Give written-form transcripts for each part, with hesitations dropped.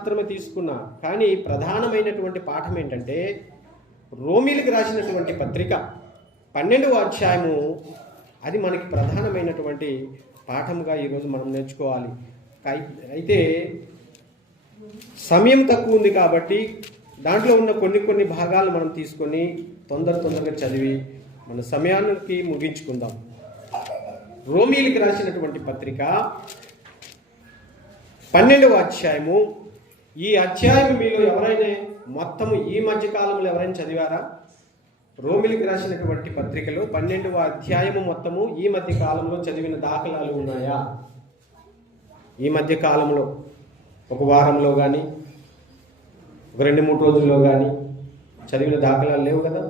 మాత్రమే తీసుకున్నా, కానీ ప్రధానమైనటువంటి పాఠం ఏంటంటే రోమీలకు రాసినటువంటి పత్రిక 12వ అధ్యాయము, అది మనకి ప్రధానమైనటువంటి పాఠముగా ఈరోజు మనం నేర్చుకోవాలి. అయితే సమయం తక్కువ ఉంది కాబట్టి దాంట్లో ఉన్న కొన్ని భాగాలు మనం తీసుకొని తొందరగా చదివి మన సమయానికి ముగించుకుందాం. రోమీలకు రాసినటువంటి పత్రిక 12వ అధ్యాయము. ఈ అధ్యాయం మీలో ఎవరైనా మొత్తము ఈ మధ్య కాలంలో ఎవరైనా చదివారా? రోమీలకు రాసినటువంటి పత్రికలో 12వ అధ్యాయము మొత్తము ఈ మధ్య కాలంలో చదివిన దాఖలాలు ఉన్నాయా? ఈ మధ్య కాలంలో ఒక వారంలో కానీ ఒక 2-3 రోజుల్లో కానీ చదివిన దాఖలాలు లేవు కదా.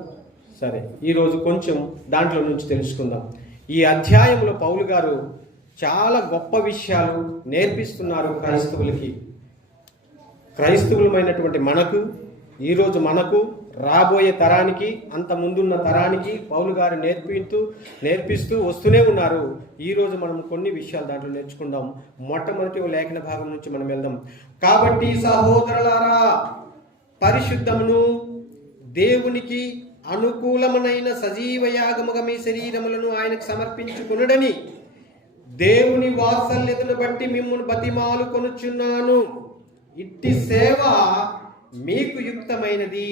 సరే, ఈరోజు కొంచెం దాంట్లో నుంచి తెలుసుకుందాం. ఈ అధ్యాయంలో పౌలు గారు చాలా గొప్ప విషయాలు నేర్పిస్తున్నారు క్రైస్తవులమైనటువంటి మనకు, ఈరోజు మనకు, రాబోయే తరానికి, అంత ముందున్న తరానికి పౌలు గారు నేర్పిస్తూ వస్తూనే ఉన్నారు. ఈరోజు మనం కొన్ని విషయాలు దాంట్లో నేర్చుకుందాం. మొట్టమొదటి లేఖన భాగం నుంచి మనం వెళ్దాం. కాబట్టి సహోదరులారా, పరిశుద్ధమును దేవునికి అనుకూలమైన సజీవ యాగముగా మీ శరీరములను ఆయనకు సమర్పించుకొనుడని దేవుని వాత్సల్యతను బట్టి మిమ్మును బతిమాలు కొనుచున్నాను. ఇట్టి సేవ మీకు యుక్తమైనది.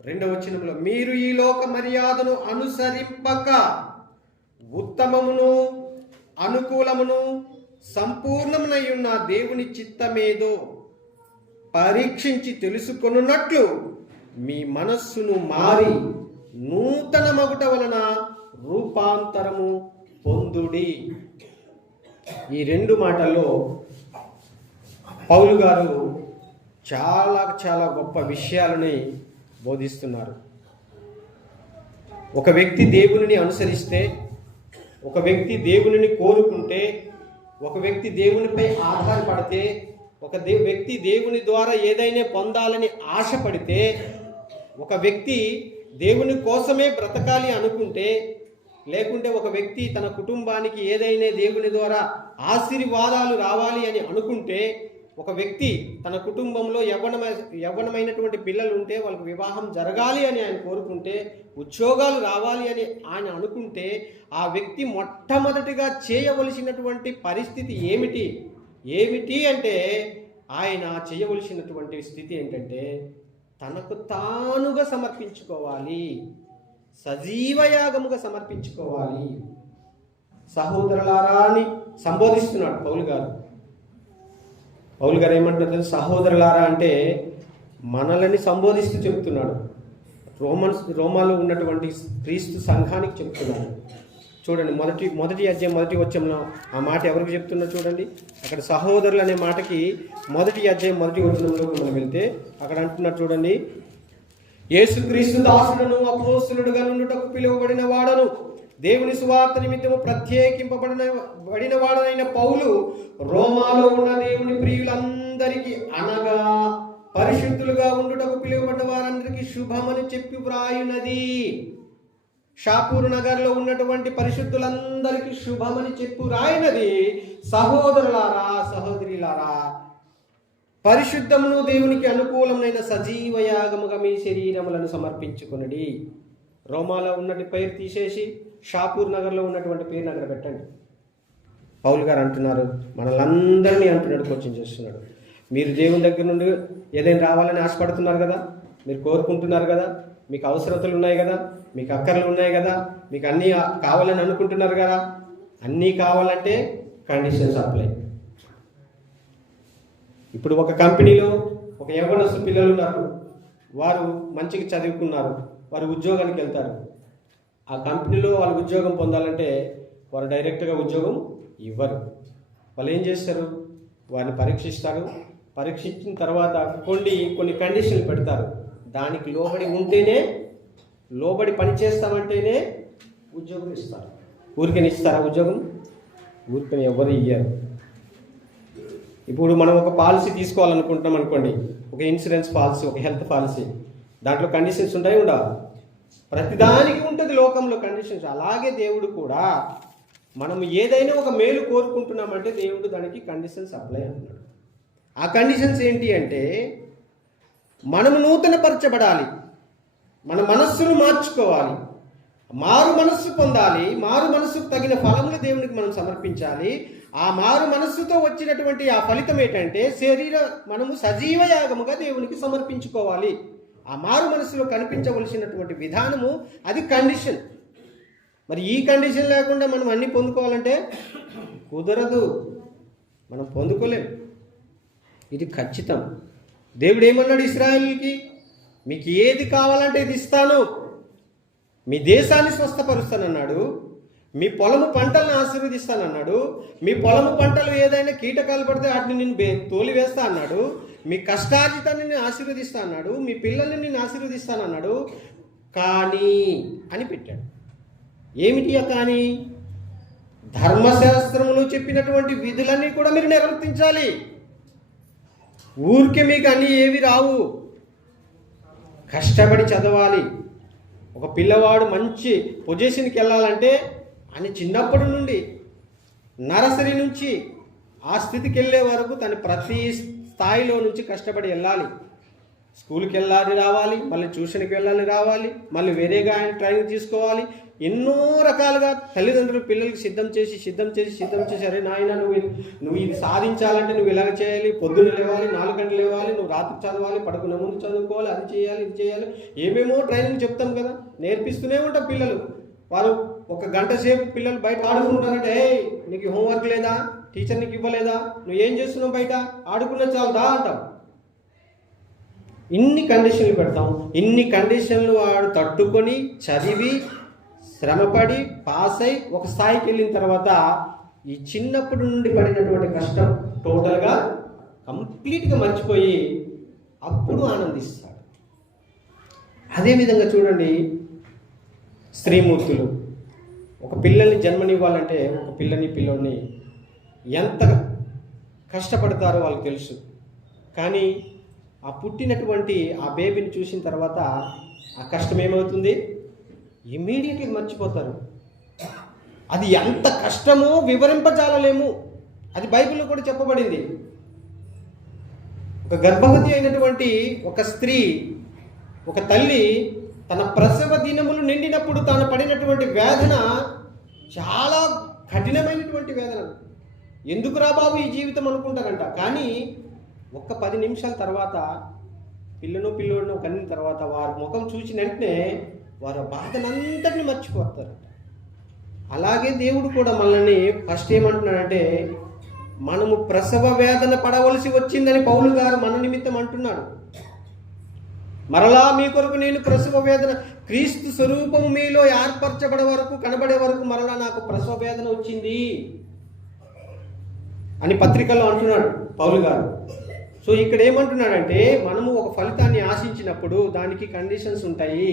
2వ వచనంలో, మీరు ఈ లోక మర్యాదను అనుసరింపక ఉత్తమమును అనుకూలమును సంపూర్ణమునై ఉన్న దేవుని చిత్తమేదో పరీక్షించి తెలుసుకొనున్నట్లు మీ మనస్సును మారి నూతన మగుట వలన రూపాంతరము పొందుడి. ఈ 2 మాటల్లో పౌలు గారు చాలా గొప్ప విషయాలని బోధిస్తున్నారు. ఒక వ్యక్తి దేవునిని అనుసరిస్తే, ఒక వ్యక్తి దేవునిని కోరుకుంటే, ఒక వ్యక్తి దేవునిపై ఆధారపడితే, ఒక వ్యక్తి దేవుని ద్వారా ఏదైనా పొందాలని ఆశపడితే, ఒక వ్యక్తి దేవుని కోసమే బ్రతకాలి అనుకుంటే, లేకుంటే ఒక వ్యక్తి తన కుటుంబానికి ఏదైనా దేవుని ద్వారా ఆశీర్వాదాలు రావాలి అని అనుకుంటే, ఒక వ్యక్తి తన కుటుంబంలో యవ్వనమైనటువంటి పిల్లలు ఉంటే వాళ్ళకి వివాహం జరగాలి అని ఆయన కోరుకుంటే, ఉద్యోగాలు రావాలి అని ఆయన అనుకుంటే, ఆ వ్యక్తి మొట్టమొదటిగా చేయవలసినటువంటి పరిస్థితి ఏమిటి అంటే, ఆయన చేయవలసినటువంటి స్థితి ఏంటంటే తనకు తానుగా సమర్పించుకోవాలి, సజీవ యాగముగా సమర్పించుకోవాలి. సహోదరులారా అని సంబోధిస్తున్నాడు పౌలు గారు. ఏమంటారు? సహోదరులారా అంటే మనల్ని సంబోధిస్తూ చెబుతున్నాడు. రోమాలో ఉన్నటువంటి క్రీస్తు సంఘానికి చెప్తున్నాడు. చూడండి, మొదటి అధ్యాయం 1వ వచనంలో ఆ మాట ఎవరికి చెప్తున్నారు చూడండి. అక్కడ సహోదరులు అనే మాటకి మొదటి అధ్యాయం 1వ వచనంలోకి మనం వెళ్తే అక్కడ అంటున్నారు చూడండి, యేసుక్రీస్తు దాసులను అపోస్తలుడుగా నుండుటకు పిలువబడిన వాడను, దేవుని సువార్త నిమిత్తము ప్రత్యేకింపబడిన వాడనైన పౌలు రోమాలో ఉన్న దేవుని ప్రియులందరికీ అనగా పరిశుద్ధులుగా ఉండుటకు పిలువబడిన వారందరికీ శుభమని చెప్పి వ్రాయునది. షాపూర్ నగర్లో ఉన్నటువంటి పరిశుద్ధులందరికీ శుభమని చెప్పు రాయినది. సహోదరులారా, సహోదరులారా, పరిశుద్ధమును దేవునికి అనుకూలమైన సజీవ యాగముగా మీ శరీరములను సమర్పించుకొనుడి. రోమాలో ఉన్నటి పేరు తీసేసి షాపూర్ నగర్లో ఉన్నటువంటి పేరు నగర పెట్టండి. పౌలు గారు అంటున్నారు, మనలందరినీ అంటున్నాడు, కోచింగ్ చేస్తున్నాడు. మీరు దేవుని దగ్గర నుండి ఏదైనా రావాలని ఆశపడుతున్నారు కదా, మీరు కోరుకుంటున్నారు కదా, మీకు అవసరతలు ఉన్నాయి కదా, మీకు అక్కర్లు ఉన్నాయి కదా, మీకు అన్నీ కావాలని అనుకుంటున్నారు కదా. అన్నీ కావాలంటే కండిషన్స్ అప్లై. ఇప్పుడు ఒక కంపెనీలో ఒక యవ్వనస్తు పిల్లలు ఉన్నారు, వారు మంచిగా చదువుకున్నారు, వారు ఉద్యోగానికి వెళ్తారు. ఆ కంపెనీలో వాళ్ళు ఉద్యోగం పొందాలంటే వారు డైరెక్ట్గా ఉద్యోగం ఇవ్వరు. వాళ్ళు ఏం చేస్తారు? వారిని పరీక్షిస్తారు. పరీక్షించిన తర్వాత కొన్ని కండిషన్లు పెడతారు. దానికి లోబడి పని చేస్తామంటేనే ఉద్యోగం ఇస్తారు. ఊరికని ఇస్తారా ఉద్యోగం? ఊరికని ఎవరు ఇయ్యారు. ఇప్పుడు మనం ఒక పాలసీ తీసుకోవాలనుకుంటున్నాం అనుకోండి, ఒక ఇన్సూరెన్స్ పాలసీ, ఒక హెల్త్ పాలసీ, దాంట్లో కండిషన్స్ ఉండవా? ప్రతిదానికి ఉంటుంది లోకంలో కండిషన్స్. అలాగే దేవుడు కూడా మనం ఏదైనా ఒక మేలు కోరుకుంటున్నామంటే దేవుడు దానికి కండిషన్స్ అప్లై అంటున్నాడు. ఆ కండిషన్స్ ఏంటి అంటే మనము నూతనపరచబడాలి, మన మనస్సును మార్చుకోవాలి, మారు మనస్సు పొందాలి, మారు మనస్సుకు తగిన ఫలములు దేవునికి మనం సమర్పించాలి. ఆ మారు మనస్సుతో వచ్చినటువంటి ఆ ఫలితం ఏంటంటే మనము సజీవ యాగముగా దేవునికి సమర్పించుకోవాలి. ఆ మారు మనస్సులో కనిపించవలసినటువంటి విధానము అది కండిషన్. మరి ఈ కండిషన్ లేకుండా మనం అన్నీ పొందుకోవాలంటే కుదరదు, మనం పొందుకోలేం. ఇది ఖచ్చితం. దేవుడు ఏమన్నాడు ఇశ్రాయేలుకి? మీకు ఏది కావాలంటే ఇది ఇస్తాను, మీ దేశాన్ని స్వస్థపరుస్తానన్నాడు, మీ పొలము పంటలను ఆశీర్వదిస్తానన్నాడు, మీ పొలము పంటలు ఏదైనా కీటకాలు పడితే వాటిని నేను తోలివేస్తా అన్నాడు, మీ కష్టార్జితాన్ని నేను ఆశీర్వదిస్తా అన్నాడు, మీ పిల్లల్ని నేను ఆశీర్వదిస్తానన్నాడు. కానీ అని పెట్టాడు. ఏమిటి కానీ? ధర్మశాస్త్రములో చెప్పినటువంటి విధులన్నీ కూడా మీరు నిర్వర్తించాలి. ఊరికే మీకు అన్నీ ఏవి రావు, కష్టపడి చదవాలి. ఒక పిల్లవాడు మంచి పొజిషన్కి వెళ్ళాలంటే అని చిన్నప్పటి నుండి నర్సరీ నుంచి ఆ స్థితికి వెళ్ళే వరకు తను ప్రతి స్థాయిలో నుంచి కష్టపడి వెళ్ళాలి. స్కూల్కి వెళ్ళాలి రావాలి, మళ్ళీ ట్యూషన్కి వెళ్ళాలి రావాలి, మళ్ళీ వేరేగా ఆయన ట్రైనింగ్ తీసుకోవాలి. ఎన్నో రకాలుగా తల్లిదండ్రులు పిల్లలకి సిద్ధం చేసి అరే నాయన నువ్వు ఇది సాధించాలంటే నువ్వు ఇలాగ చేయాలి, పొద్దున్న లేవాలి, 4 గంటలు లేవాలి, నువ్వు రాత్రి చదవాలి, పడుకునే ముందు చదువుకోవాలి, అది చేయాలి ఇది చేయాలి, ఏమేమో ట్రైనింగ్ చెప్తాం కదా, నేర్పిస్తూనే ఉంటాం. పిల్లలు వారు 1 గంట సేపు పిల్లలు బయట ఆడుకుంటారంటే నీకు హోంవర్క్ లేదా, టీచర్ నీకు ఇవ్వలేదా, నువ్వు ఏం చేస్తున్నావు, బయట ఆడుకున్న చాలదా అంటాం. ఇన్ని కండిషన్లు పెడతాం. ఇన్ని కండిషన్లు వాడు తట్టుకొని చదివి శ్రమపడి పాస్ అయి ఒక స్థాయికి వెళ్ళిన తర్వాత ఈ చిన్నప్పటి నుండి పడినటువంటి కష్టం టోటల్గా కంప్లీట్గా మర్చిపోయి అప్పుడు ఆనందిస్తాడు. అదేవిధంగా చూడండి, స్త్రీమూర్తులు ఒక పిల్లల్ని జన్మనివ్వాలంటే ఒక పిల్లోడిని ఎంత కష్టపడతారో వాళ్ళకి తెలుసు. కానీ ఆ పుట్టినటువంటి ఆ బేబీని చూసిన తర్వాత ఆ కష్టం ఏమవుతుంది? ఇమ్మీడియట్లీ మర్చిపోతారు. అది ఎంత కష్టమో వివరింపజాలలేము. అది బైబిల్లో కూడా చెప్పబడింది. ఒక గర్భవతి అయినటువంటి ఒక స్త్రీ, ఒక తల్లి తన ప్రసవ దినములు నిండినప్పుడు తాను పడినటువంటి వేదన చాలా కఠినమైనటువంటి వేదన. ఎందుకురా బాబు ఈ జీవితం అనుకుంటారంట. కానీ ఒక్క 10 నిమిషాల తర్వాత పిల్లోడినో కనిన తర్వాత వారి ముఖం చూసిన వెంటనే వారు బాధనంతటిని మర్చిపోతారట. అలాగే దేవుడు కూడా మనల్ని ఫస్ట్ ఏమంటున్నాడంటే, మనము ప్రసవ వేదన పడవలసి వచ్చిందని పౌలు గారు మన నిమిత్తం అంటున్నాడు. మరలా మీ కొరకు నేను ప్రసవ వేదన, క్రీస్తు స్వరూపము మీలో ఏర్పరచబడే వరకు కనబడే వరకు మరలా నాకు ప్రసవ వేదన వచ్చింది అని పత్రికలో అంటున్నాడు పౌలు గారు. సో ఇక్కడ ఏమంటున్నాడంటే, మనము ఒక ఫలితాన్ని ఆశించినప్పుడు దానికి కండిషన్స్ ఉంటాయి.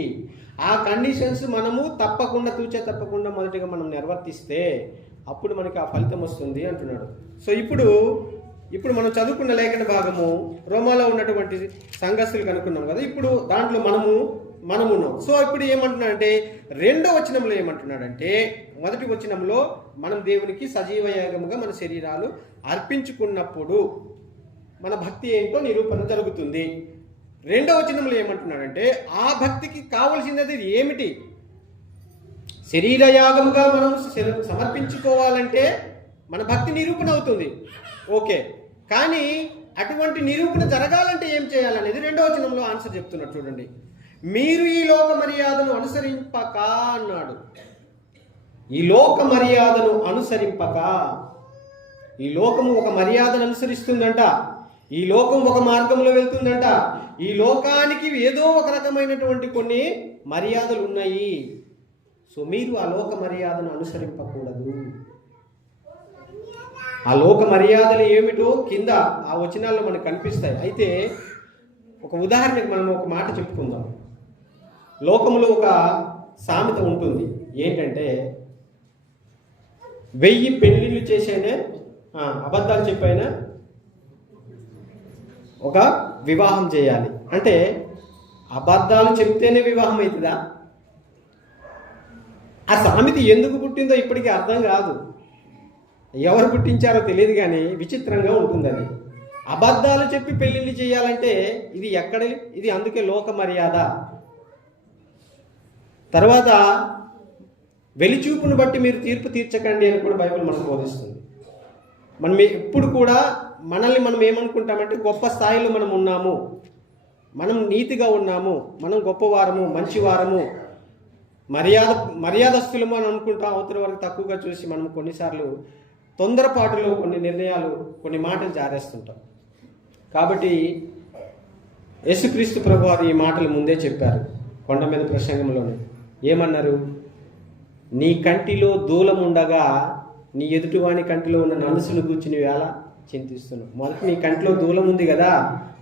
ఆ కండిషన్స్ మనము తప్పకుండా మొదటిగా మనం నిర్వర్తిస్తే అప్పుడు మనకి ఆ ఫలితం వస్తుంది అంటున్నాడు. సో ఇప్పుడు మనం చదువుకున్న లేఖన భాగము రోమాలో ఉన్నటువంటి సంఘస్థులు కనుక్కున్నాం కదా. ఇప్పుడు దాంట్లో మనము ఉన్నాం. సో ఇప్పుడు ఏమంటున్నాడంటే, 2వ వచనంలో ఏమంటున్నాడంటే, 1వ వచనంలో మనం దేవునికి సజీవ యాగముగా మన శరీరాలు అర్పించుకున్నప్పుడు మన భక్తి ఏంటో నిరూపణ జరుగుతుంది. 2వ వచనంలో ఏమంటున్నాడంటే, ఆ భక్తికి కావలసినది ఏమిటి? శరీర యాగముగా మనం సమర్పించుకోవాలంటే మన భక్తి నిరూపణ అవుతుంది. ఓకే, కానీ అటువంటి నిరూపణ జరగాలంటే ఏం చేయాలనేది 2వ వచనంలో ఆన్సర్ చెప్తున్నాడు. చూడండి, మీరు ఈ లోక మర్యాదను అనుసరింపక అన్నాడు. ఈ లోక మర్యాదను అనుసరింపక. ఈ లోకము ఒక మర్యాదను అనుసరిస్తుందంట. ఈ లోకం ఒక మార్గంలో వెళ్తుందంట. ఈ లోకానికి ఏదో ఒక రకమైనటువంటి కొన్ని మర్యాదలు ఉన్నాయి. సో మీరు ఆ లోక మర్యాదను అనుసరింపకూడదు. ఆ లోక మర్యాదలు ఏమిటో కింద ఆ వచనాల్లో మనకు కనిపిస్తాయి. అయితే ఒక ఉదాహరణకు మనం ఒక మాట చెప్పుకుందాం. లోకములో ఒక సామెత ఉంటుంది. ఏంటంటే, 1000 పెళ్లిళ్ళు చేసైనా అబద్ధాలు చెప్పైనా ఒక వివాహం చేయాలి. అంటే అబద్ధాలు చెప్తేనే వివాహం అవుతుందా? ఆ సామెత ఎందుకు పుట్టిందో ఇప్పటికీ అర్థం కాదు. ఎవరు పుట్టించారో తెలియదు, కానీ విచిత్రంగా ఉంటుంది. అది అబద్ధాలు చెప్పి పెళ్లిళ్ళు చేయాలంటే ఇది ఇది అందుకే లోక మర్యాద. తర్వాత వెలిచూపును బట్టి మీరు తీర్పు తీర్చకండి అని కూడా బైబిల్ మనకు బోధిస్తుంది. మనం ఎప్పుడు కూడా మనల్ని మనం ఏమనుకుంటామంటే గొప్ప స్థాయిలో మనం ఉన్నాము, మనం నీతిగా ఉన్నాము, మనం గొప్పవారము, మంచివారము, మర్యాదస్తులము అని అనుకుంటాం. అవతల వరకు తక్కువగా చూసి మనం కొన్నిసార్లు తొందరపాటులో కొన్ని నిర్ణయాలు, కొన్ని మాటలు జారేస్తుంటాం. కాబట్టి యేసుక్రీస్తు ప్రభువారు ఈ మాటలు ముందే చెప్పారు కొండ మీద ప్రసంగంలోనే. ఏమన్నారు? నీ కంటిలో దూలం ఉండగా నీ ఎదుటివాని కంటిలో ఉన్న నలుసును గూర్చి నువ్వు ఎలా చింతిస్తున్నావు? మొదటి నీ కంటిలో దూలం ఉంది కదా,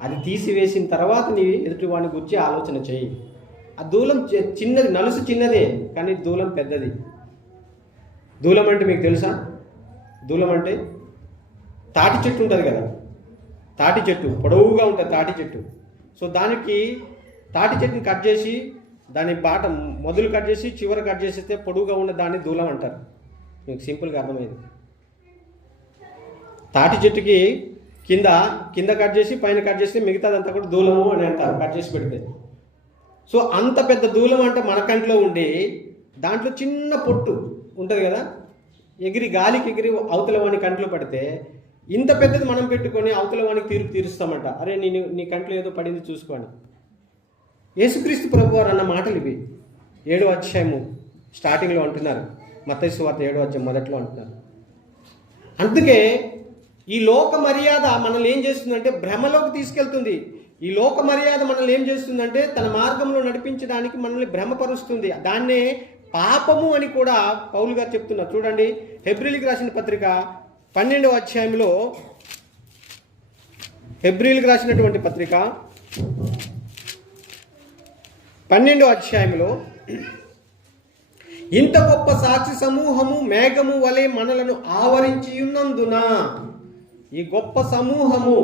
అది తీసివేసిన తర్వాత నీ ఎదుటివాని గురించి ఆలోచన చేయి. ఆ దూలం చిన్నది, నలుసు చిన్నదే, కానీ దూలం పెద్దది. దూలం అంటే మీకు తెలుసా? దూలం అంటే తాటి చెట్టు ఉంటుంది కదా, తాటి చెట్టు పొడవుగా ఉంటుంది తాటి చెట్టు. సో దానికి తాటి చెట్టుని కట్ చేసి దాని బాట మొదలు కట్ చేసి చివర కట్ చేసేస్తే పొడవుగా ఉన్న దాన్ని దూలం అంటారు. మీకు సింపుల్గా అర్థమైంది. తాటి చెట్టుకి కింద కట్ చేసి పైన కట్ చేస్తే మిగతాదంతా కూడా దూలము అని అంటారు కట్ చేసి పెడితే. సో అంత పెద్ద దూలం అంటే మన కంట్లో ఉండి దాంట్లో చిన్న పొట్టు ఉంటుంది కదా, గాలికి ఎగిరి అవతల వాని కంట్లో పడితే ఇంత పెద్దది మనం పెట్టుకొని అవతల వానికి తీర్పు తీరుస్తామంట. అరే నీ కంట్లో ఏదో పడింది చూసుకోని. యేసుక్రీస్తు ప్రభువారు అన్న మాటలు ఇవి. 7వ అధ్యాయము స్టార్టింగ్లో అంటున్నారు, మత్తయి సువార్త 7వ అధ్యాయం మొదట్లో అంటున్నారు. అందుకే ఈ లోక మర్యాద మనల్ని ఏం చేస్తుందంటే భ్రమలోకి తీసుకెళ్తుంది. ఈ లోక మర్యాద మనల్ని ఏం చేస్తుందంటే తన మార్గంలో నడిపించడానికి మనల్ని భ్రమపరుస్తుంది. దాన్నే పాపము అని కూడా పౌలు గారు చెప్తున్నారు. చూడండి, హెబ్రీయులకు రాసిన పత్రిక 12వ అధ్యాయంలో, హెబ్రీయులకు రాసినటువంటి పత్రిక 12వ అధ్యాయంలో, ఇంత గొప్ప సాక్షి సమూహము మేఘము వలె మనలను ఆవరించి ఉన్నందున, ఈ గొప్ప సమూహము,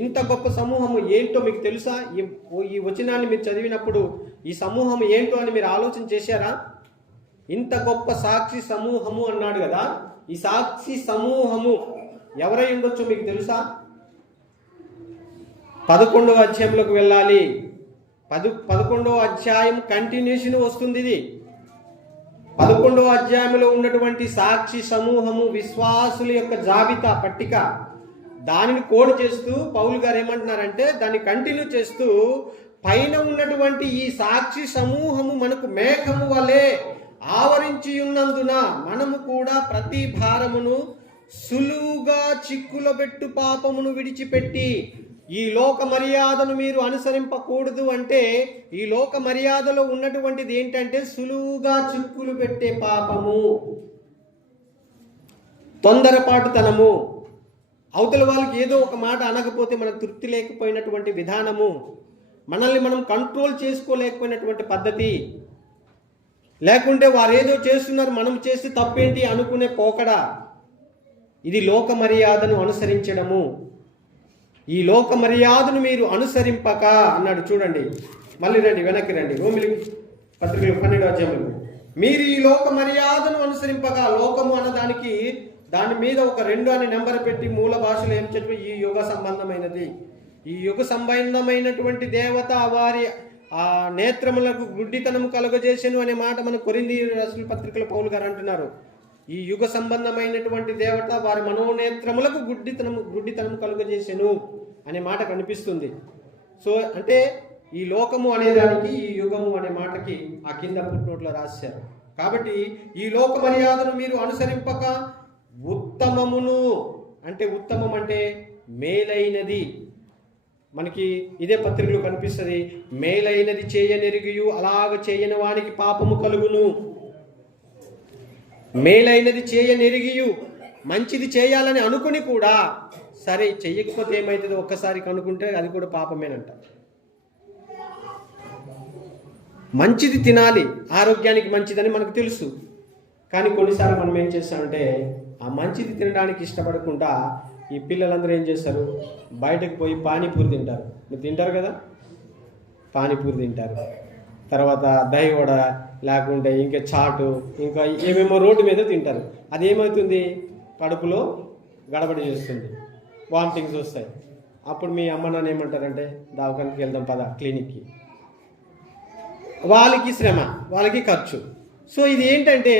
ఇంత గొప్ప సమూహము ఏంటో మీకు తెలుసా? ఈ వచనాన్ని మీరు చదివినప్పుడు ఈ సమూహం ఏంటో అని మీరు ఆలోచన చేశారా? ఇంత గొప్ప సాక్షి సమూహము అన్నాడు కదా, ఈ సాక్షి సమూహము ఎవరై ఉండొచ్చో మీకు తెలుసా? 11వ అధ్యాయంలోకి వెళ్ళాలి. 11వ అధ్యాయం కంటిన్యూషన్ వస్తుంది. ఇది 11వ అధ్యాయంలో ఉన్నటువంటి సాక్షి సమూహము విశ్వాసుల యొక్క జాబితా పట్టిక. దానిని కోడ్ చేస్తూ పౌలు గారు ఏమంటున్నారంటే దాన్ని కంటిన్యూ చేస్తూ పైన ఉన్నటువంటి ఈ సాక్షి సమూహము మనకు మేఘము వలె ఆవరించి ఉన్నందున మనము కూడా ప్రతి భారమును సులువుగా చిక్కులో పెట్టు పాపమును విడిచిపెట్టి, ఈ లోక మర్యాదను మీరు అనుసరింపకూడదు అంటే ఈ లోక మర్యాదలో ఉన్నటువంటిది ఏంటంటే సులువుగా చిక్కులు పెట్టే పాపము, తొందరపాటుతనము, అవతల వాళ్ళకి ఏదో ఒక మాట అనకపోతే మనకు తృప్తి లేకపోయినటువంటి విధానము, మనల్ని మనం కంట్రోల్ చేసుకోలేకపోయినటువంటి పద్ధతి, లేకుంటే వారు ఏదో చేస్తున్నారు మనం చేస్తే తప్పేంటి అనుకునే పోకడ, ఇది లోక మర్యాదను అనుసరించడము. ఈ లోక మర్యాదను మీరు అనుసరింపక అన్నాడు. చూడండి, మళ్ళీ రండి, వెనక్కి రండి. రోమిలి పత్రికలు 12వ అధ్యాయంలో, మీరు ఈ లోక మర్యాదను అనుసరింపక, లోకము అన్నదానికి దాని మీద ఒక 2 అని నెంబర్ పెట్టి మూల భాషలో ఏం చెప్పి ఈ యుగ సంబంధమైనది, ఈ యుగ సంబంధమైనటువంటి దేవత వారి ఆ నేత్రములకు గుడ్డితనము కలుగజేసెను అనే మాట మన కొరింథీ రాసిన పత్రికలో పౌలు గారు అంటున్నారు. ఈ యుగ సంబంధమైనటువంటి దేవత వారి మనోనేత్రములకు గుడ్డితనము కలుగజేసెను అనే మాట కనిపిస్తుంది. సో అంటే ఈ లోకము అనేదానికి ఈ యుగము అనే మాటకి ఆ కింద ఫుట్నోట్లో రాశారు. కాబట్టి ఈ లోక మర్యాదను మీరు అనుసరింపక ఉత్తమమును, అంటే ఉత్తమం అంటే మేలైనది, మనకి ఇదే పత్రికలో కనిపిస్తుంది. మేలైనది చేయనెరిగియు అలాగ చేయని వానికి పాపము కలుగును. మేలైనది చేయనెరిగియు, మంచిది చేయాలని అనుకుని కూడా సరే చెయ్యకపోతే ఏమవుతుందో ఒక్కసారి కనుక్కుంటే అది కూడా పాపమేనంట. మంచిది తినాలి, ఆరోగ్యానికి మంచిదని మనకు తెలుసు. కానీ కొన్నిసార్లు మనం ఏం చేస్తామంటే ఆ మంచిది తినడానికి ఇష్టపడకుండా ఈ పిల్లలందరూ ఏం చేస్తారు, బయటకు పోయి పానీపూరి తింటారు. మీరు తింటారు కదా, పానీపూరి తింటారు, తర్వాత దహి వడ, లేకుంటే ఇంకా చాటు, ఇంకా ఏమేమో రోడ్డు మీద తింటారు. అది ఏమవుతుంది, కడుపులో గడబడి చేస్తుంది, వామిటింగ్స్ వస్తాయి. అప్పుడు మీ అమ్మ నాన్న ఏమంటారంటే దవాఖానకి వెళ్దాం పద క్లినిక్కి. వాళ్ళకి శ్రమ, వాళ్ళకి ఖర్చు. సో ఇది ఏంటంటే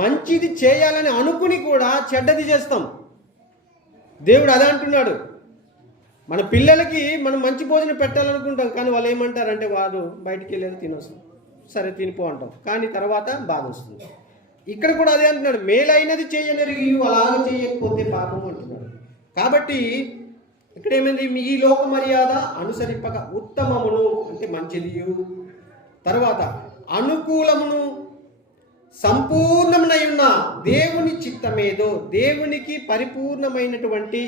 మంచిది చేయాలని అనుకుని కూడా చెడ్డది చేస్తాం. దేవుడు అదే అంటున్నాడు. మన పిల్లలకి మనం మంచి భోజనం పెట్టాలనుకుంటాం, కానీ వాళ్ళు ఏమంటారంటే వాడు బయటికి వెళ్ళేది తినొస్తాం, సరే తినిపో అంటాం, కానీ తర్వాత బాధ వస్తుంది. ఇక్కడ కూడా అదే అంటున్నాడు, మేలైనది చేయనరిగి అలాగ చేయకపోతే పాపం అంటున్నాడు. కాబట్టి ఇక్కడ ఏమైంది, ఈ లోక మర్యాద అనుసరింపక ఉత్తమమును అంటే మంచిది, తర్వాత అనుకూలమును సంపూర్ణమునై ఉన్న దేవుని చిత్తమేదో, దేవునికి పరిపూర్ణమైనటువంటి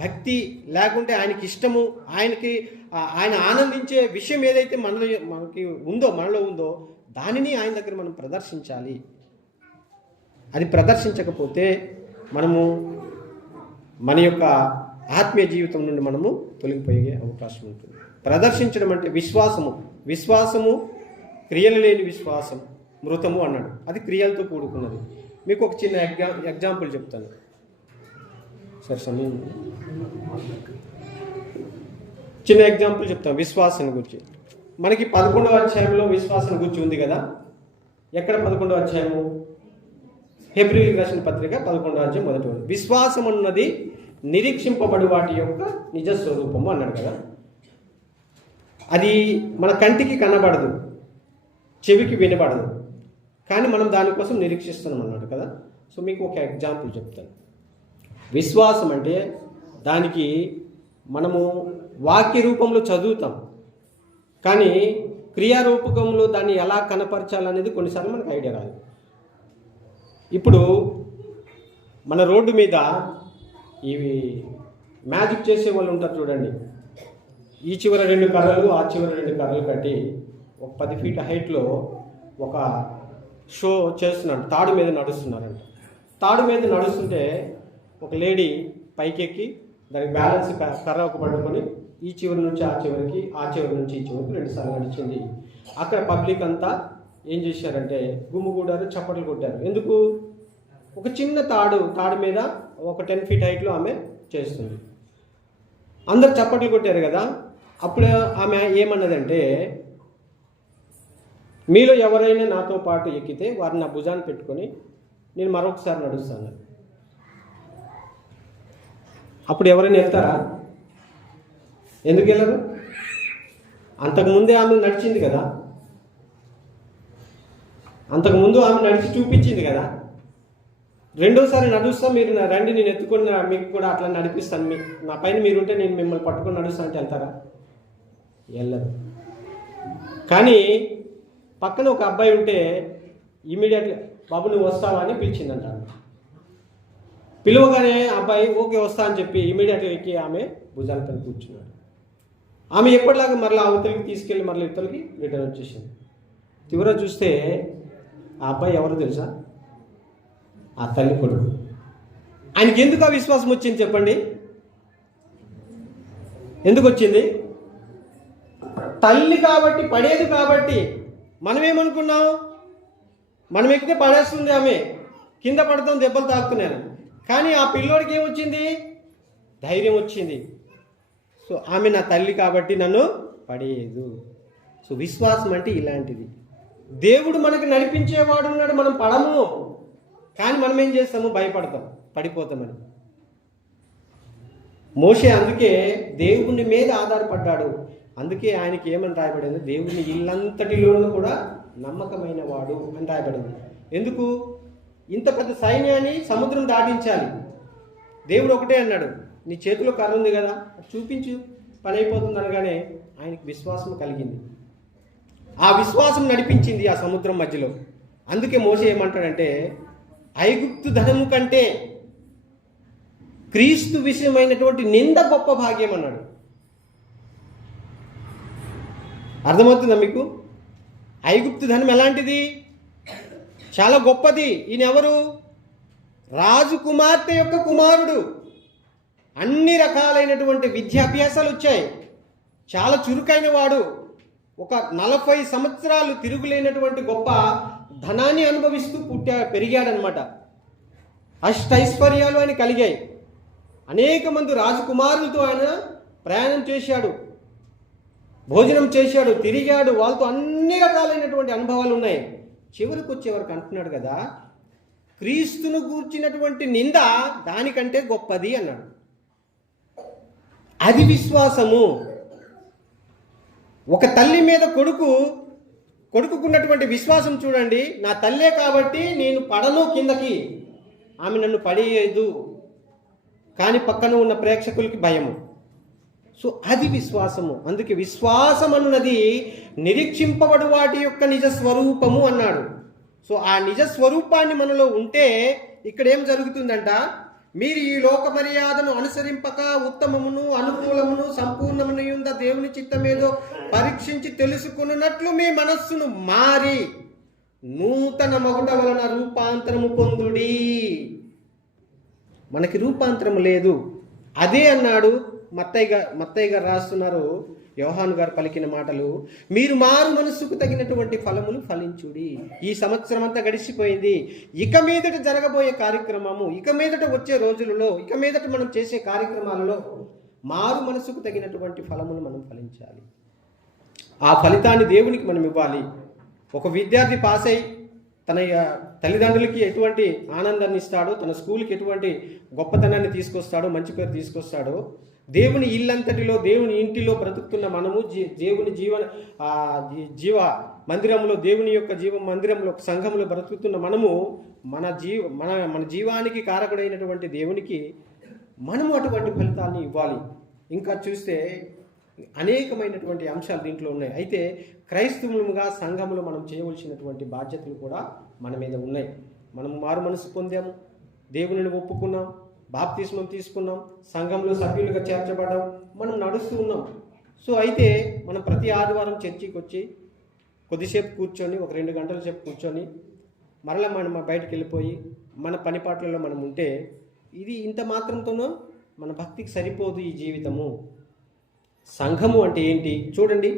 భక్తి లేకుంటే ఆయనకి ఇష్టము, ఆయన ఆనందించే విషయం ఏదైతే మనలో ఉందో దానిని ఆయన దగ్గర మనం ప్రదర్శించాలి. అది ప్రదర్శించకపోతే మనము మన యొక్క ఆత్మీయ జీవితం నుండి మనము తొలగిపోయే అవకాశం ఉంటుంది. ప్రదర్శించడం అంటే విశ్వాసము క్రియలు లేని విశ్వాసం మృతము అన్నాడు. అది క్రియలతో కూడుకున్నది. మీకు ఒక చిన్న ఎగ్జాంపుల్ చెప్తాను. సరే సమయం, చిన్న ఎగ్జాంపుల్ చెప్తాను విశ్వాసం గురించి. మనకి 11వ అధ్యాయంలో విశ్వాసం గురించి ఉంది కదా. ఎక్కడ 11వ అధ్యాయము? హెబ్రీయులకు రాసిన పత్రిక 11వ అధ్యాయం 1వ వచనం. విశ్వాసం అన్నది నిరీక్షింపబడి వాటి యొక్క నిజ స్వరూపము అన్నాడు కదా. అది మన కంటికి కనబడదు, చెవికి వినబడదు, కానీ మనం దానికోసం నిరీక్షిస్తున్నాం అన్నాడు కదా. సో మీకు ఒక ఎగ్జాంపుల్ చెప్తాను. విశ్వాసం అంటే దానికి మనము వాక్య రూపంలో చదువుతాం, కానీ క్రియారూపకంలో దాన్ని ఎలా కనపరచాలనేది కొన్నిసార్లు మనకు ఐడియా రాదు. ఇప్పుడు మన రోడ్డు మీద ఇవి మ్యాజిక్ చేసే వాళ్ళు ఉంటారు చూడండి. ఈ చివర 2 కర్రలు, ఆ చివర 2 కర్రలు కట్టి ఒక 10 ఫీట్ హైట్లో ఒక షో చేస్తున్నాడు. తాడు మీద నడుస్తున్నారంట. తాడు మీద నడుస్తుంటే ఒక లేడీ పైకెక్కి దానికి బ్యాలెన్స్ కర్ర ఒక పట్టుకొని ఈ చివరి నుంచి ఆ చివరికి, ఆ చివరి నుంచి ఈ చివరికి 2 సార్లు నడిచింది. అక్కడ పబ్లిక్ అంతా ఏం చేశారంటే గుమ్ముగూడారు, చప్పట్లు కొట్టారు. ఎందుకు? ఒక చిన్న తాడు మీద ఒక 10 ఫీట్ హైట్లో ఆమె చేస్తుంది. అందరు చప్పట్లు కొట్టారు కదా. అప్పుడు ఆమె ఏమన్నదంటే, మీలో ఎవరైనా నాతో పాటు ఎక్కితే వారిని నా భుజాన్ని పెట్టుకొని నేను మరొకసారి నడుస్తాను. అప్పుడు ఎవరైనా వెళ్తారా? ఎందుకు వెళ్ళరు? అంతకుముందే ఆమె నడిచింది కదా, అంతకుముందు ఆమె నడిచి చూపించింది కదా. రెండోసారి నడుస్తాం, మీరు రండి నేను ఎత్తుకొని మీకు కూడా అట్లా నడిపిస్తాను, నా పైన మీరుంటే నేను మిమ్మల్ని పట్టుకొని నడుస్తాను అంటే వెళ్తారా? వెళ్ళరు. కానీ పక్కన ఒక అబ్బాయి ఉంటే ఇమీడియట్గా బాబు నువ్వు వస్తావా అని పిలిచిందంట. పిలువగానే అబ్బాయి ఓకే వస్తా అని చెప్పి ఇమీడియట్గా ఎక్కి ఆమె భుజాలపై కూర్చున్నాడు. ఆమె ఎప్పటిలాగా మరలా అవతలికి తీసుకెళ్ళి మరలా ఇవతలికి రిటర్న్ వచ్చేసింది. చివర చూస్తే ఆ అబ్బాయి ఎవరు తెలుసా? ఆ తల్లి కొడుకు. ఆయనకి ఎందుకు ఆ విశ్వాసం వచ్చింది చెప్పండి? ఎందుకు వచ్చింది? తల్లి కాబట్టి, పడేది కాబట్టి. మనమేమనుకున్నాం? మనం ఎక్కితే పడేస్తుంది ఆమె, కింద పడతాం, దెబ్బలు తాకుతున్నాను. కానీ ఆ పిల్లోడికి ఏమొచ్చింది? ధైర్యం వచ్చింది. సో ఆమె నా తల్లి కాబట్టి నన్ను పడేయదు. సో విశ్వాసం అంటే ఇలాంటిది. దేవుడు మనకు నడిపించేవాడు ఉన్నాడు, మనం పడము, కానీ మనం ఏం చేస్తాము? భయపడతాం, పడిపోతామని. మోషే అందుకే దేవుని మీద ఆధారపడ్డాడు. అందుకే ఆయనకి ఏమని రాయబడింది? దేవుని ఇల్లంతటిలోనూ కూడా నమ్మకమైన వాడు అని రాయబడింది. ఎందుకు? ఇంత పెద్ద సైన్యాన్ని సముద్రం దాటించాలి. దేవుడు ఒకటే అన్నాడు, నీ చేతిలో కర్ర ఉంది కదా, చూపించు, పని అయిపోతుంది అనగానే ఆయనకి విశ్వాసం కలిగింది. ఆ విశ్వాసం నడిపించింది ఆ సముద్రం మధ్యలో. అందుకే మోషే ఏమంటాడంటే, ఐగుప్తు ధనము కంటే క్రీస్తు విషయమైనటువంటి నింద గొప్ప భాగ్యం అన్నాడు. అర్థమవుతుందా మీకు? ఐగుప్తు ధనం ఎలాంటిది? చాలా గొప్పది. ఈయన ఎవరు? రాజు కుమార్తె యొక్క కుమారుడు. అన్ని రకాలైనటువంటి విద్యాభ్యాసాలు వచ్చాయి. చాలా చురుకైన వాడు. ఒక 40 సంవత్సరాలు తిరుగులేనటువంటి గొప్ప ధనాన్ని అనుభవిస్తూ పెరిగాడనమాట. అష్టైశ్వర్యాలు ఆయన కలిగాయి. అనేక మంది రాజకుమారులతో ఆయన ప్రయాణం చేశాడు, భోజనం చేశాడు, తిరిగాడు, వాళ్ళతో అన్ని రకాలైనటువంటి అనుభవాలు ఉన్నాయి. చివరికి వచ్చేవరకు అంటున్నాడు కదా, క్రీస్తును గూర్చినటువంటి నింద దానికంటే గొప్పది అన్నాడు. అది విశ్వాసము. ఒక తల్లి మీద కొడుకుకున్నటువంటి విశ్వాసం చూడండి. నా తల్లే కాబట్టి నేను పడను కిందకి, ఆమె నన్ను పడేయదు. కానీ పక్కన ఉన్న ప్రేక్షకులకి భయము. సో అది విశ్వాసము. అందుకే విశ్వాసం అన్నది నిరీక్షింపబడు వాటి యొక్క నిజ స్వరూపము అన్నాడు. సో ఆ నిజ స్వరూపాన్ని మనలో ఉంటే ఇక్కడ ఏం జరుగుతుందంట, మీరు ఈ లోక మర్యాదను అనుసరింపక ఉత్తమమును అనుకూలమును సంపూర్ణమును యుంద దేవుని చిత్తమేదో పరీక్షించి తెలుసుకున్నట్లు మీ మనస్సును మారి నూతన మగుట వలన రూపాంతరము పొందుడి. మనకి రూపాంతరం లేదు. అదే అన్నాడు మత్తయ్య గారు రాస్తున్నారు, యోహాను గారు పలికిన మాటలు, మీరు మారు మనస్సుకు తగినటువంటి ఫలములు ఫలించుడి. ఈ సంవత్సరం అంతా గడిచిపోయింది. ఇక మీదట జరగబోయే కార్యక్రమము, ఇక మీదట వచ్చే రోజులలో, ఇక మీదట మనం చేసే కార్యక్రమాలలో మారు మనస్సుకు తగినటువంటి ఫలములు మనం ఫలించాలి. ఆ ఫలితాన్ని దేవునికి మనం ఇవ్వాలి. ఒక విద్యార్థి పాస్ అయి తన తల్లిదండ్రులకి ఎటువంటి ఆనందాన్ని ఇస్తాడో, తన స్కూల్కి ఎటువంటి గొప్పతనాన్ని తీసుకొస్తాడో, మంచి పేరు తీసుకొస్తాడో, దేవుని ఇల్లంతటిలో, దేవుని ఇంటిలో బ్రతుకుతున్న మనము, దేవుని జీవ మందిరంలో, దేవుని యొక్క జీవ మందిరంలో, సంఘంలో బ్రతుకుతున్న మనము మన జీవానికి కారకుడైనటువంటి దేవునికి మనము అటువంటి ఫలితాన్ని ఇవ్వాలి. ఇంకా చూస్తే అనేకమైనటువంటి అంశాలు దీంట్లో ఉన్నాయి. అయితే క్రైస్తవులుగా సంఘములో మనం చేయవలసినటువంటి బాధ్యతలు కూడా మన మీద ఉన్నాయి. మనం మారు మనసు పొందాము, దేవునిని ఒప్పుకున్నాం, బాప్తిస్మం తీసుకున్నాం, సంఘంలో సభ్యులుగా చేర్చబడ్డాం, మనం నడుస్తూ ఉన్నాం. సో అయితే మనం ప్రతి ఆదివారం చర్చికి వచ్చి కొద్దిసేపు కూర్చొని, ఒక 2 గంటల సేపు కూర్చొని మరలా మనం బయటకు వెళ్ళిపోయి మన పనిపాట్లలో మనం ఉంటే ఇది ఇంత మాత్రంతోనో మన భక్తికి సరిపోదు ఈ జీవితము. సంఘము అంటే ఏంటి చూడండి.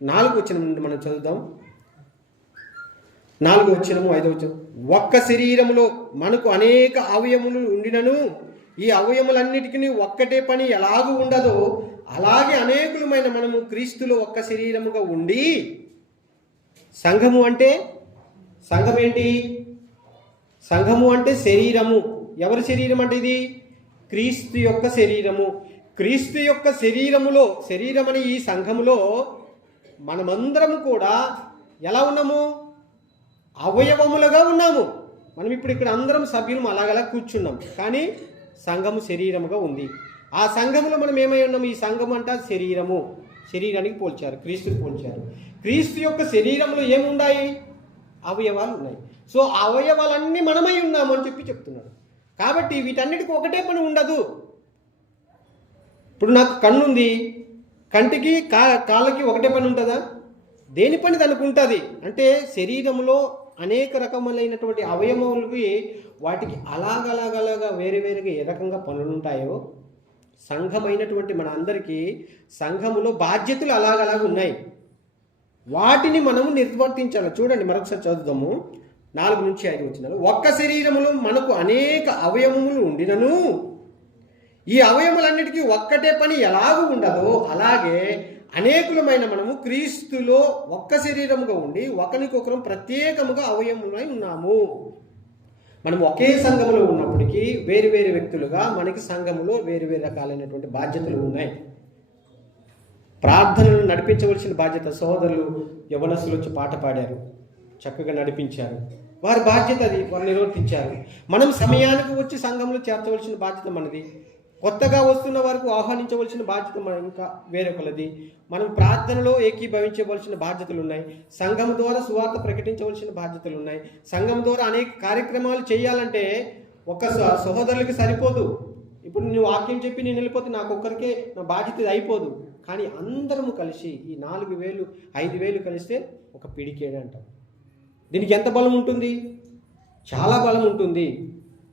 4వ వచనం నుండి మనం చదువుదాం. 4వ వచనము 5వ వచనం. ఒక్క శరీరములో మనకు అనేక అవయములు ఉండినను ఈ అవయములన్నిటికీ ఒక్కటే పని ఎలాగూ ఉండదో అలాగే అనేకులమైన మనము క్రీస్తులో ఒక్క శరీరముగా ఉండి. సంఘము అంటే, సంఘం ఏంటి? సంఘము అంటే శరీరము. ఎవరి శరీరం అంటే ఇది? క్రీస్తు యొక్క శరీరము. క్రీస్తు యొక్క శరీరములో, శరీరమని ఈ సంఘములో మనమందరము కూడా ఎలా ఉన్నాము? అవయవములుగా ఉన్నాము. మనం ఇప్పుడు ఇక్కడ అందరం సభ్యులు అలాగలా కూర్చున్నాం, కానీ సంఘము శరీరముగా ఉంది. ఆ సంఘములో మనం ఏమై ఉన్నాము? ఈ సంఘం అంట శరీరము. శరీరానికి పోల్చారు, క్రీస్తుని పోల్చారు. క్రీస్తు యొక్క శరీరంలో ఏమున్నాయి? అవయవాలు ఉన్నాయి. సో అవయవాలన్నీ మనమై ఉన్నాము అని చెప్తున్నాడు. కాబట్టి వీటన్నిటికీ ఒకటే పని ఉండదు. ఇప్పుడు నాకు కన్నుంది, కంటికి కాళ్ళకి ఒకటే పని ఉంటుందా? దేని పని దానికి ఉంటుంది. అంటే శరీరంలో అనేక రకములైనటువంటి అవయవములకి వాటికి అలాగలాగలాగా వేరుగా ఏ రకంగా పనులు ఉంటాయో సంఘమైనటువంటి మన అందరికీ సంఘములో బాధ్యతలు అలాగలాగా ఉన్నాయి. వాటిని మనము నిర్వర్తించాలి. చూడండి, మరొకసారి చదువుదాము. 4 నుంచి 5 వచనాలు. ఒక్క శరీరములో మనకు అనేక అవయవములు ఉండినను ఈ అవయములన్నిటికీ ఒక్కటే పని ఎలాగూ ఉండదో అలాగే అనేకులమైన మనము క్రీస్తులో ఒక్క శరీరముగా ఉండి ఒకరికొకరం ప్రత్యేకముగా అవయములై ఉన్నాము. మనం ఒకే సంఘములో ఉన్నప్పటికీ వేరు వేరు వ్యక్తులుగా మనకి సంఘములో వేరు వేరు రకాలైనటువంటి బాధ్యతలు ఉన్నాయి. ప్రార్థనలు నడిపించవలసిన బాధ్యత సోదరులు, యవనస్తులు వచ్చి పాట పాడారు, చక్కగా నడిపించారు. వారి బాధ్యత అది, వారు నిర్వర్తించారు. మనం సమయానికి వచ్చి సంఘంలో చేర్చవలసిన బాధ్యత మనది. కొత్తగా వస్తున్న వారికి ఆహ్వానించవలసిన బాధ్యత మనం ఇంకా వేరొకరిది. మనం ప్రార్థనలో ఏకీభవించవలసిన బాధ్యతలు ఉన్నాయి. సంఘం ద్వారా సువార్త ప్రకటించవలసిన బాధ్యతలు ఉన్నాయి. సంఘం ద్వారా అనేక కార్యక్రమాలు చేయాలంటే ఒక సహోదరులకి సరిపోదు. ఇప్పుడు నువ్వు వాక్యం చెప్పి నేను వెళ్ళిపోతే నాకు ఒక్కరికే నా బాధ్యత అయిపోదు. కానీ అందరము కలిసి ఈ 4,000 5,000 కలిస్తే ఒక పిడికేడు అంటాం. దీనికి ఎంత బలం ఉంటుంది? చాలా బలం ఉంటుంది.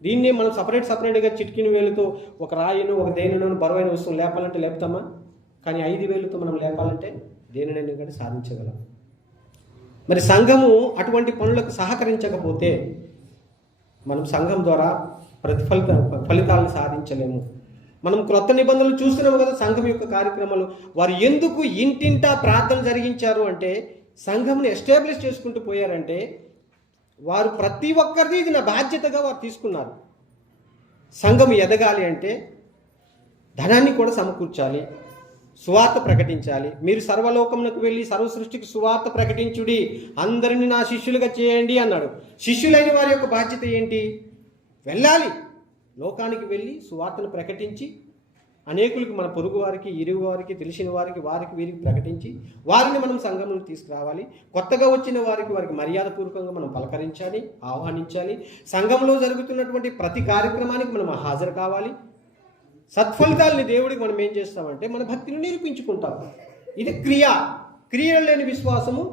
దీన్నే మనం సపరేట్గా చిటికిన వేలుతో ఒక రాయిను, ఒక దేనినో బరువైన వస్తువును లేపాలంటే లేపుతామా? కానీ 5,000తో మనం లేపాలంటే దేనినైనా కానీ సాధించగలం. మరి సంఘము అటువంటి పనులకు సహకరించకపోతే మనం సంఘం ద్వారా ఫలితాలను సాధించలేము. మనం క్రొత్త నిబంధనలు చూస్తున్నాము కదా, సంఘం యొక్క కార్యక్రమాలు. వారు ఎందుకు ఇంటింటా ప్రార్థన జరిగించారు అంటే, సంఘంని ఎస్టాబ్లిష్ చేసుకుంటూ పోయారంటే, వారు ప్రతి ఒక్కరిది ఇది నా బాధ్యతగా వారు తీసుకున్నారు. సంఘం ఎదగాలి అంటే ధనాన్ని కూడా సమకూర్చాలి, సువార్త ప్రకటించాలి. మీరు సర్వలోకమునకు వెళ్ళి సర్వ సృష్టికి సువార్త ప్రకటించుడి, అందరిని నా శిష్యులుగా చేయండి అన్నాడు. శిష్యులైన వారి యొక్క బాధ్యత ఏంటి? వెళ్ళాలి, లోకానికి వెళ్ళి సువార్తను ప్రకటించి అనేకులకి, మన పొరుగు వారికి, ఇరుగు వారికి, తెలిసిన వారికి, వీరికి ప్రకటించి వారిని మనం సంఘంలో తీసుకురావాలి. కొత్తగా వచ్చిన వారికి మర్యాదపూర్వకంగా మనం పలకరించాలి, ఆహ్వానించాలి. సంఘంలో జరుగుతున్నటువంటి ప్రతి కార్యక్రమానికి మనం హాజరు కావాలి. సత్ఫలితాలని దేవుడికి మనం ఏం చేస్తామంటే మన భక్తిని నిరూపించుకుంటాం. ఇది క్రియలు లేని విశ్వాసము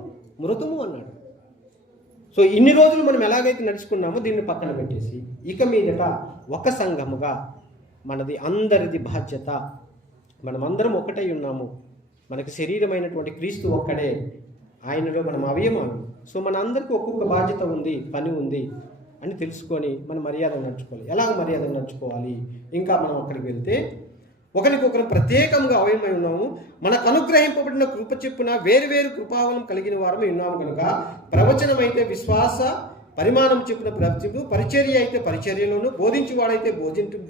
మృతము అన్నాడు. సో ఇన్ని రోజులు మనం ఎలాగైతే నడుచుకున్నామో దీన్ని పక్కన పెట్టేసి ఇక మీదట ఒక సంఘముగా మనది అందరిది బాధ్యత. మనమందరం ఒకటై ఉన్నాము. మనకు శరీరమైనటువంటి క్రీస్తు ఒక్కడే, ఆయనలో మనం అవయవాలు. సో మన అందరికీ ఒక్కొక్క బాధ్యత ఉంది, పని ఉంది అని తెలుసుకొని మన మర్యాద నడుచుకోవాలి. ఎలాగ మర్యాద నడుచుకోవాలి? ఇంకా మనం అక్కడికి వెళ్తే ఒకరికొకరు ప్రత్యేకంగా అవయమై ఉన్నాము. మనకు అనుగ్రహింపబడిన కృప చెప్పున వేరు కృపావలం కలిగిన వారమే ఉన్నాము కనుక ప్రవచనం అయితే విశ్వాస పరిమాణం చెప్పిన ప్రవచనము, పరిచర్య అయితే పరిచర్యలోను, బోధించువాడైతే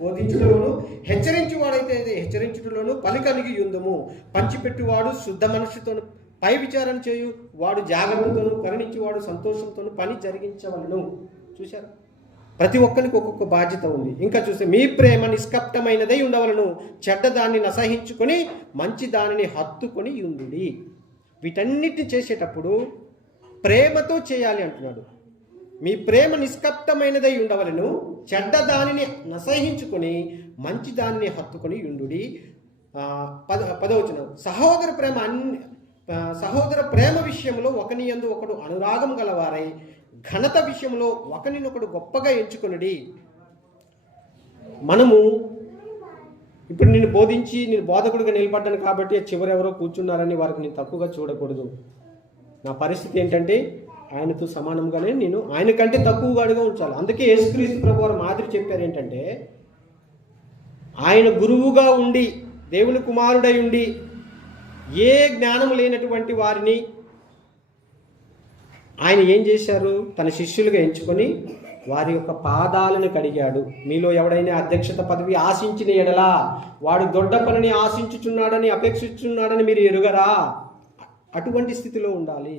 బోధించుటలోను, హెచ్చరించువాడైతే హెచ్చరించుటలోను పలికనిగి యుందము. పంచిపెట్టువాడు శుద్ధ మనస్సుతోను, పై విచారణ చేయు వాడు జాగ్రత్తతోను, కరుణించువాడు సంతోషంతోను పని జరిగించవలను. చూశారు, ప్రతి ఒక్కరికి ఒక్కొక్క బాధ్యత ఉంది. ఇంకా చూస్తే మీ ప్రేమ నిష్కప్టమైనదై ఉండవలను, చెడ్డదాన్ని నసహించుకొని మంచి దానిని హత్తుకొని ఉండుడి. వీటన్నిటిని చేసేటప్పుడు ప్రేమతో చేయాలి అంటున్నాడు. మీ ప్రేమ నిష్కప్టమైనదై ఉండవలను, చెడ్డదానిని నసహించుకొని మంచి దానిని హత్తుకొని ఉండుడి. 10వ వచనం, సహోదర ప్రేమ విషయంలో ఒకని యందు ఒకడు అనురాగం గలవారై ఘనత విషయంలో ఒకరినొకడు గొప్పగా ఎంచుకొనుడి. మనము ఇప్పుడు నేను బోధించి నేను బోధకుడిగా నిలబడ్డాను కాబట్టి చివరెవరో కూర్చున్నారని వారికి నేను తక్కువగా చూడకూడదు. నా పరిస్థితి ఏంటంటే ఆయనతో సమానంగానే నేను ఆయన కంటే తక్కువగాడిగా ఉంచాలి. అందుకే యేసుక్రీస్తు ప్రభువు వారు మాదిరి చెప్పారు ఏంటంటే, ఆయన గురువుగా ఉండి దేవుని కుమారుడై ఉండి ఏ జ్ఞానం లేనటువంటి వారిని ఆయన ఏం చేశారు? తన శిష్యులుగా ఎంచుకొని వారి యొక్క పాదాలను కడిగాడు. మీలో ఎవడైనా అధ్యక్షత పదవి ఆశించిన ఎడలా వాడు దొడ్డ పనిని ఆశించుచున్నాడని అపేక్షించున్నాడని మీరు ఎరుగరా? అటువంటి స్థితిలో ఉండాలి.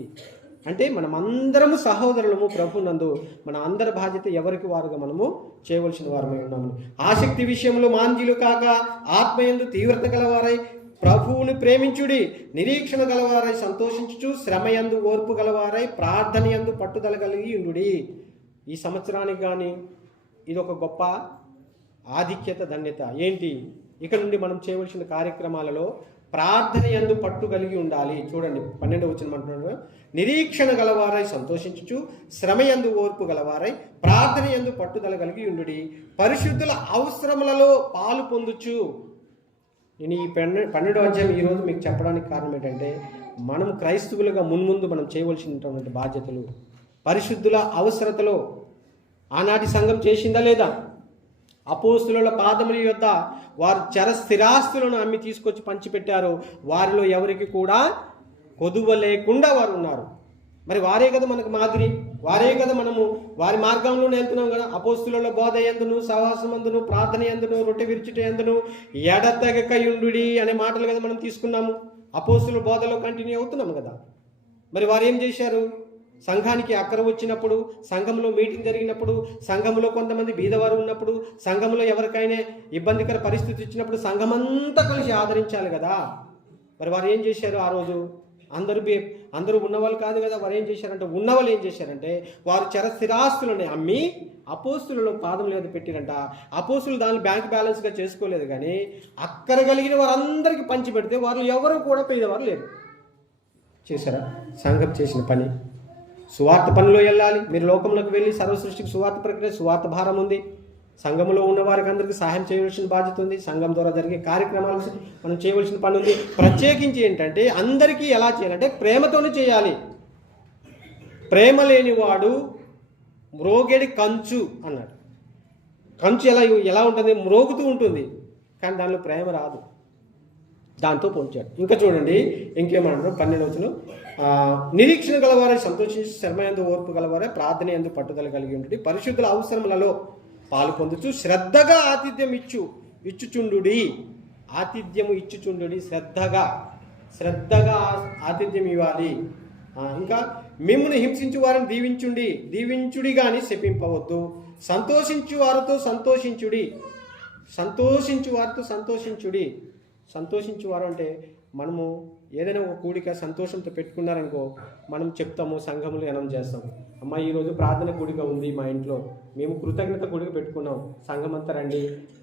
అంటే మనమందరము సహోదరులము ప్రభునందు. మన అందరి బాధ్యత ఎవరికి వారుగా మనము చేయవలసిన వారమై ఉన్నాము. ఆసక్తి విషయంలో మాంద్యులు కాక ఆత్మయందు తీవ్రత గలవారై ప్రభువుని ప్రేమించుడి, నిరీక్షణ గలవారై సంతోషించుచు, శ్రమయందు ఓర్పు గలవారై ప్రార్థన యందు పట్టుదల కలిగి ఉండుడి. ఈ సంవత్సరానికి కానీ ఇది ఒక గొప్ప ఆధిక్యత, ధన్యత. ఏంటి? ఇక నుండి మనం చేయవలసిన కార్యక్రమాలలో ప్రార్థన యందు పట్టు కలిగి ఉండాలి. చూడండి 12వ వచనం అంటున్నాడు, నిరీక్షణ గలవారై సంతోషించుచు, శ్రమయందు ఓర్పు గలవారై ప్రార్థన యందు పట్టుదల కలిగి ఉండుడి, పరిశుద్ధుల అవసరములలో పాలు పొందుచు. నేను ఈ 12వ అధ్యాయం ఈరోజు మీకు చెప్పడానికి కారణం ఏంటంటే, మనం క్రైస్తవులుగా మున్ముందు మనం చేయవలసినటువంటి బాధ్యతలు, పరిశుద్ధుల అవసరతలో ఆనాటి సంఘం చేసిందా లేదా? అపోస్తుల పాదముల యొద్ద వారు చర స్థిరాస్తులను అమ్మి తీసుకొచ్చి పంచిపెట్టారు. వారిలో ఎవరికి కూడా కొదువ లేకుండా వారు ఉన్నారు. మరి వారే కదా మనకు మాదిరి, వారే కదా మనము వారి మార్గంలోనే వెళ్తున్నాం కదా. అపోస్తుల బోధ యందును, సహవాసమందును, ప్రార్థన యందును, రొట్టె విరుచుట యందును ఎడతెగక యుండుడి అనే మాటలు కదా మనం తీసుకున్నాము. అపోస్తుల బోధలో కంటిన్యూ అవుతున్నాము కదా. మరి వారు ఏం చేశారు? సంఘానికి అక్కర వచ్చినప్పుడు, సంఘంలో మీటింగ్ జరిగినప్పుడు, సంఘంలో కొంతమంది బీదవారు ఉన్నప్పుడు, సంఘంలో ఎవరికైనా ఇబ్బందికర పరిస్థితి వచ్చినప్పుడు సంఘమంతా కలిసి ఆదరించాలి కదా. మరి వారు ఏం చేశారు? ఆ రోజు అందరూ ఉన్నవాళ్ళు కాదు కదా. వారు ఏం చేశారంటే, ఉన్నవాళ్ళు ఏం చేశారంటే వారు చర స్థిరాస్తులని అమ్మి అపోస్తులలో పాదం లేదు పెట్టిరంట. అపోస్తులు దాన్ని బ్యాంక్ బ్యాలెన్స్గా చేసుకోలేదు, కానీ అక్కర కలిగిన వారందరికీ పంచి పెడితే వారు ఎవరు కూడా పేదవారు లేరు. చేశారా? సంఘం చేసిన పని. సువార్త పనిలో వెళ్ళాలి. మీరు లోకంలోకి వెళ్ళి సర్వ సృష్టికి సువార్త ప్రక్రియ, సువార్త భారం ఉంది. సంఘంలో ఉన్న వారికి అందరికీ సహాయం చేయవలసిన బాధ్యత ఉంది. సంఘం ద్వారా జరిగే కార్యక్రమాలు మనం చేయవలసిన పని ఉంది. ప్రత్యేకించి ఏంటంటే అందరికీ ఎలా చేయాలంటే ప్రేమతోనే చేయాలి. ప్రేమ లేనివాడు మ్రోగెడి కంచు అన్నాడు. కంచు ఎలా ఉంటుంది? మ్రోగుతూ ఉంటుంది, కానీ దానిలో ప్రేమ రాదు, దాంతో పోల్చాడు. ఇంకా చూడండి ఇంకేమంటారు 12వ వచనం, నిరీక్షణ గలవారే సంతోషించి శ్రమ యందు ఓర్పు గలవారే ప్రార్థన యందు పట్టుదల కలిగి ఉంటుంది, పరిశుద్ధుల అవసరములలో పాలు పొందుచు శ్రద్ధగా ఆతిథ్యం ఇచ్చుచుండుడి. ఆతిథ్యము ఇచ్చుచుండుడి, శ్రద్ధగా ఆతిథ్యం ఇవ్వాలి. ఇంకా మిమ్మల్ని హింసించు వారిని దీవించుడి కానీ శపింపవద్దు. సంతోషించు వారితో సంతోషించుడి. సంతోషించువారు అంటే మనము ఏదైనా ఒక కూడిక సంతోషంతో పెట్టుకున్నారనుకో, మనం చెప్తాము, సంఘములు గణం చేస్తాం. అమ్మ ఈరోజు ప్రార్థన కూడిక ఉంది మా ఇంట్లో, మేము కృతజ్ఞత కూడిక పెట్టుకున్నాం, సంఘం అంతా రండి,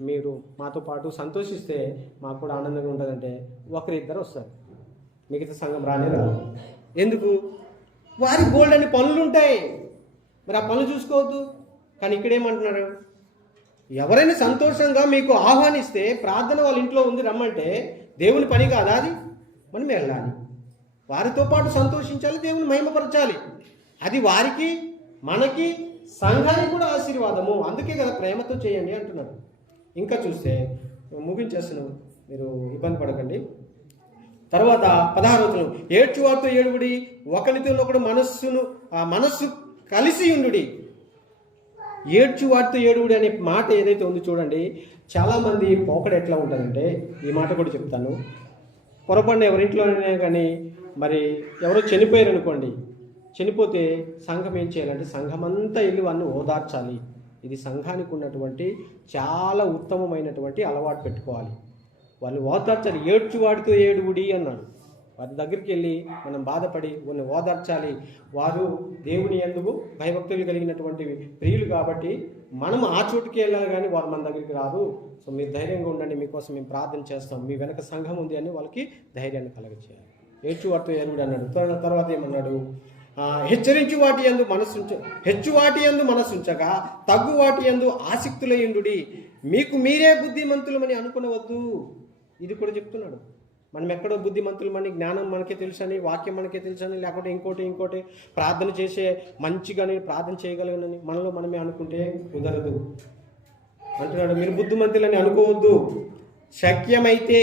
మీరు మాతో పాటు సంతోషిస్తే మాకు కూడా ఆనందంగా ఉంటుందంటే ఒకరిద్దరు వస్తారు, మిగతా సంఘం రానే రాదు. ఎందుకు? వారి బోల్డ్ అని పనులు ఉంటాయి, మరి ఆ పనులు చూసుకోవద్దు. కానీ ఇక్కడేమంటున్నారు, ఎవరైనా సంతోషంగా మీకు ఆహ్వానిస్తే ప్రార్థన వాళ్ళ ఇంట్లో ఉంది రమ్మంటే దేవుని పని కాదా అది? మనం వెళ్ళాలి, వారితో పాటు సంతోషించాలి, దేవుని మహిమపరచాలి. అది వారికి, మనకి, సంఘానికి కూడా ఆశీర్వాదము. అందుకే కదా ప్రేమతో చేయండి అంటున్నాడు. ఇంకా చూస్తే ముగించేస్తున్నాను, మీరు ఇబ్బంది పడకండి. తర్వాత 16వ వచనం, ఏడ్చువారితో ఏడుగుడి, ఒకరితో ఒకడు మనస్సు కలిసి ఉండుడి. ఏడ్చువారితో ఏడుగుడి అనే మాట ఏదైతే ఉందో చూడండి, చాలామంది పోకడ ఎట్లా ఉంటుందంటే, ఈ మాట కూడా చెప్తాను, పొరపాటున ఎవరింట్లోనే కానీ మరి ఎవరో చనిపోయారు అనుకోండి, చనిపోతే సంఘం ఏం చేయాలంటే సంఘమంతా వెళ్ళి వాళ్ళని ఓదార్చాలి. ఇది సంఘానికి ఉన్నటువంటి చాలా ఉత్తమమైనటువంటి అలవాటు పెట్టుకోవాలి. వాళ్ళు ఓదార్చాలి. ఏడ్చువాడితో ఏడుగుడి అన్నాడు. వారి దగ్గరికి వెళ్ళి మనం బాధపడి వాళ్ళని ఓదార్చాలి. వారు దేవుని యందు భయభక్తులు కలిగినటువంటి ప్రియులు కాబట్టి మనం ఆ చోటుకి వెళ్ళాలి, కానీ వారు మన దగ్గరికి రాదు. సో మీరు ధైర్యంగా ఉండండి, మీకోసం మేము ప్రార్థన చేస్తాం, మీ వెనక సంఘం ఉంది అని వాళ్ళకి ధైర్యాన్ని కలగచేయాలి. ఏడ్చువాడితో ఏడుగుడి అన్నాడు. తర్వాత ఏమన్నాడు, హెచ్చు వాటి యందు మనసుంచగా తగ్గు వాటి యందు ఆసక్తులయుండుడి. మీకు మీరే బుద్ధిమంతులమని అనుకునవద్దు. ఇది కూడా చెప్తున్నాడు. మనం ఎక్కడో బుద్ధిమంతులమని, జ్ఞానం మనకే తెలుసని, వాక్యం మనకే తెలుసని, లేకపోతే ఇంకోటి ప్రార్థన చేసే మంచిగాని ప్రార్థన చేయగలగనని మనలో మనమే అనుకుంటే కుదరదు అంటున్నాడు. మీరు బుద్ధిమంతులని అనుకోవద్దు. శక్యమైతే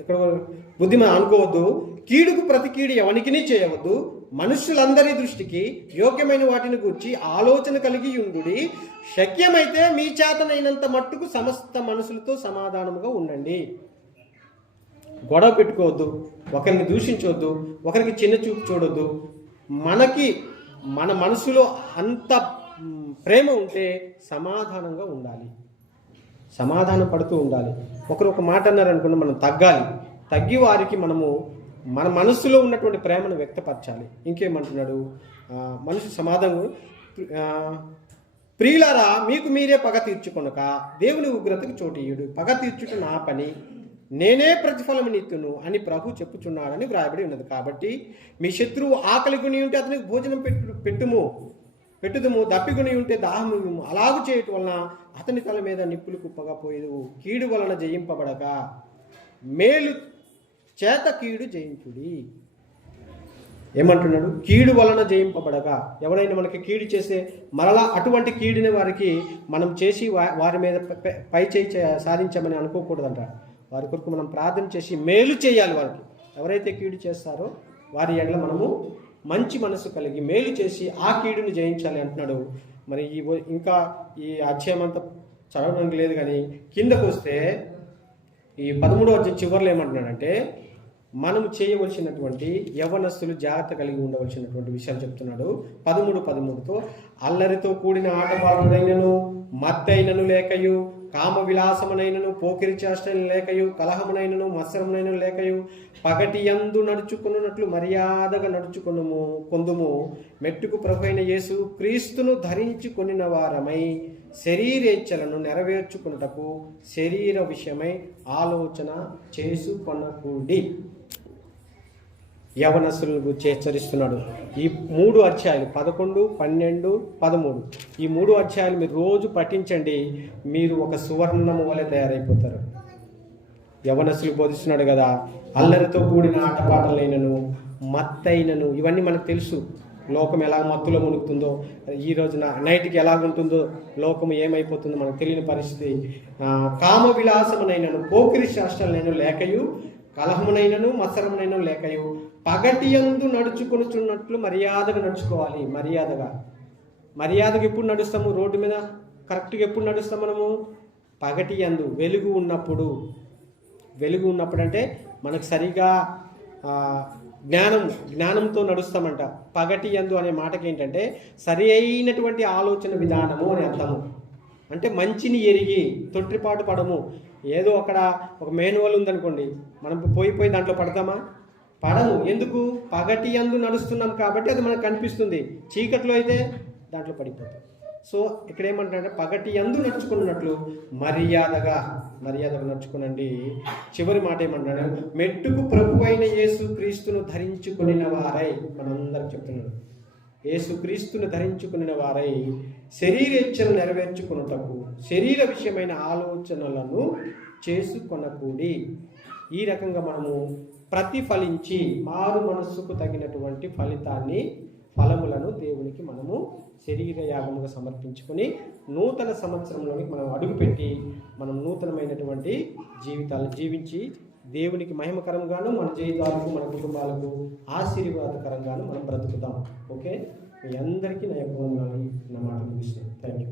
ఎక్కడ అనుకోవద్దు. కీడుకు ప్రతి కీడు ఎవనికిని చేయవద్దు. మనుషులందరి దృష్టికి యోగ్యమైన వాటిని గురించి ఆలోచన కలిగి ఉండుడి. శక్యమైతే మీ చేతనైనంత మట్టుకు సమస్త మనుషులతో సమాధానముగా ఉండండి. గొడవ పెట్టుకోవద్దు, ఒకరిని దూషించవద్దు, ఒకరికి చిన్న చూపు చూడొద్దు. మన మనసులో అంత ప్రేమ ఉంటే సమాధానంగా ఉండాలి, సమాధాన పడుతూ ఉండాలి. ఒకరు ఒక మాట అన్నారనుకున్న మనం తగ్గి వారికి మనము మన మనస్సులో ఉన్నటువంటి ప్రేమను వ్యక్తపరచాలి. ఇంకేమంటున్నాడు, మనిషి సమాధానం, ప్రియులారా మీకు మీరే పగ తీర్చుకొనక దేవుని ఉగ్రతకు చోటీయుడు. పగ తీర్చుట నా పని, నేనే ప్రతిఫలం నీతును అని ప్రభు చెప్పుచున్నాడని వ్రాయబడి ఉన్నది. కాబట్టి మీ శత్రువు ఆకలి కొని ఉంటే అతనికి భోజనం పెట్టుదుము, దప్పికొని ఉంటే దాహము అలాగు చేయటం వలన అతని తల మీద నిప్పులు కుప్పగా పోయేదు. కీడు వలన జయింపబడక మేలు చేత కీడు జయించుడి. ఏమంటున్నాడు? కీడు వలన జయింపబడక. ఎవరైనా మనకి కీడు చేస్తే మరలా అటువంటి కీడుని వారికి మనం చేసి వారి మీద పై చేయి సాధించామని అనుకోకూడదంట. వారి కొరకు మనం ప్రార్థన చేసి మేలు చేయాలి. వారికి ఎవరైతే కీడు చేస్తారో వారి ఎడల మనము మంచి మనసు కలిగి మేలు చేసి ఆ కీడుని జయించాలి అంటున్నాడు. మరి ఇంకా ఈ అధ్యాయం అంతా చదవడానికి లేదు, కానీ కిందకు వస్తే ఈ 13వ అధ్యాయం చివరిలో ఏమంటున్నాడంటే, మనము చేయవలసినటువంటి యవ్వనస్తులు జాగ్రత్త కలిగి ఉండవలసినటువంటి విషయాలు చెప్తున్నాడు. 13:13తో అల్లరితో కూడిన ఆటపాటలైనను, మత్తైనను లేకయు, కామ విలాసమునైనను, పోకిరి చేష్టలు లేకయు, కలహమునైనను, మత్సరమునైనను లేకయు, పగటి యందు నడుచుకున్నట్లు మర్యాదగా కొందుము. మెట్టుకు ప్రభువైన యేసు క్రీస్తును ధరించుకొనిన వారమై శరీరేచ్ఛలను నెరవేర్చుకున్నటకు శరీర విషయమై ఆలోచన చేసుకొనకూడి. యవనస్తులను గురించి హెచ్చరిస్తున్నాడు. ఈ 3 అధ్యాయాలు 11, 12, 13 ఈ 3 అధ్యాయాలు మీరు రోజు పఠించండి, మీరు ఒక సువర్ణము వలె తయారైపోతారు. యవనస్తులు బోధిస్తున్నాడు కదా, అల్లరితో కూడిన ఆటపాటలైనను, మత్తైనను, ఇవన్నీ మనకు తెలుసు. లోకం ఎలా మత్తులో మునుగుతుందో, ఈ రోజున నైట్కి ఎలాగుంటుందో, లోకం ఏమైపోతుందో మనకు తెలియని పరిస్థితి. కామ విలాసమునైనను పోకిరి శాస్త్రాలైన లేకయు, కలహమునైనను మత్సరమునైనను లేకయు, పగటి యందు నడుచుకొనుచున్నట్లు మర్యాదగా నడుచుకోవాలి. మర్యాదగా ఎప్పుడు నడుస్తాము? రోడ్డు మీద కరెక్ట్గా ఎప్పుడు నడుస్తాం మనము? పగటి యందు, వెలుగు ఉన్నప్పుడు అంటే మనకు సరిగా జ్ఞానంతో నడుస్తామంట. పగటి యందు అనే మాటకి ఏంటంటే సరి అయినటువంటి ఆలోచన విధానము అని అర్థము. అంటే మంచిని ఎరిగి తొట్టిపాటు పడము. ఏదో అక్కడ ఒక మాన్యువల్ ఉందనుకోండి, మనం పోయి దాంట్లో పడతామా? పడము. ఎందుకు? పగటి యందు నడుస్తున్నాం కాబట్టి అది మనకు కనిపిస్తుంది. చీకట్లో అయితే దాంట్లో పడిపోతాం. సో ఇక్కడ ఏమంటారంటే పగటి యందు నడుచుకున్నట్లు మర్యాదగా నడుచుకునండి. చివరి మాట ఏమంటాడు? మెట్టుకు ప్రభువైన యేసు క్రీస్తును ధరించుకునిన వారై, మనందరికి చెప్తున్నాడు, యేసు క్రీస్తును ధరించుకునిన వారై శరీరేచ్ఛను నెరవేర్చుకున్నటకు శరీర విషయమైన ఆలోచనలను చేసుకొనకూడి. ఈ రకంగా మనము ప్రతిఫలించి మారు మనస్సుకు తగినటువంటి ఫలములను దేవునికి మనము శరీర యాగముగా సమర్పించుకొని నూతన సంవత్సరంలోనికి మనం అడుగుపెట్టి మనం నూతనమైనటువంటి జీవితాలు జీవించి దేవునికి మహిమకరంగాను, మన జీవితాలకు, మన కుటుంబాలకు ఆశీర్వాదకరంగాను మనం బ్రతుకుతాం. ఓకే, మీ అందరికీ నా యొక్క వందనాలు. నా మాట ముగిస్తాను. Thank you.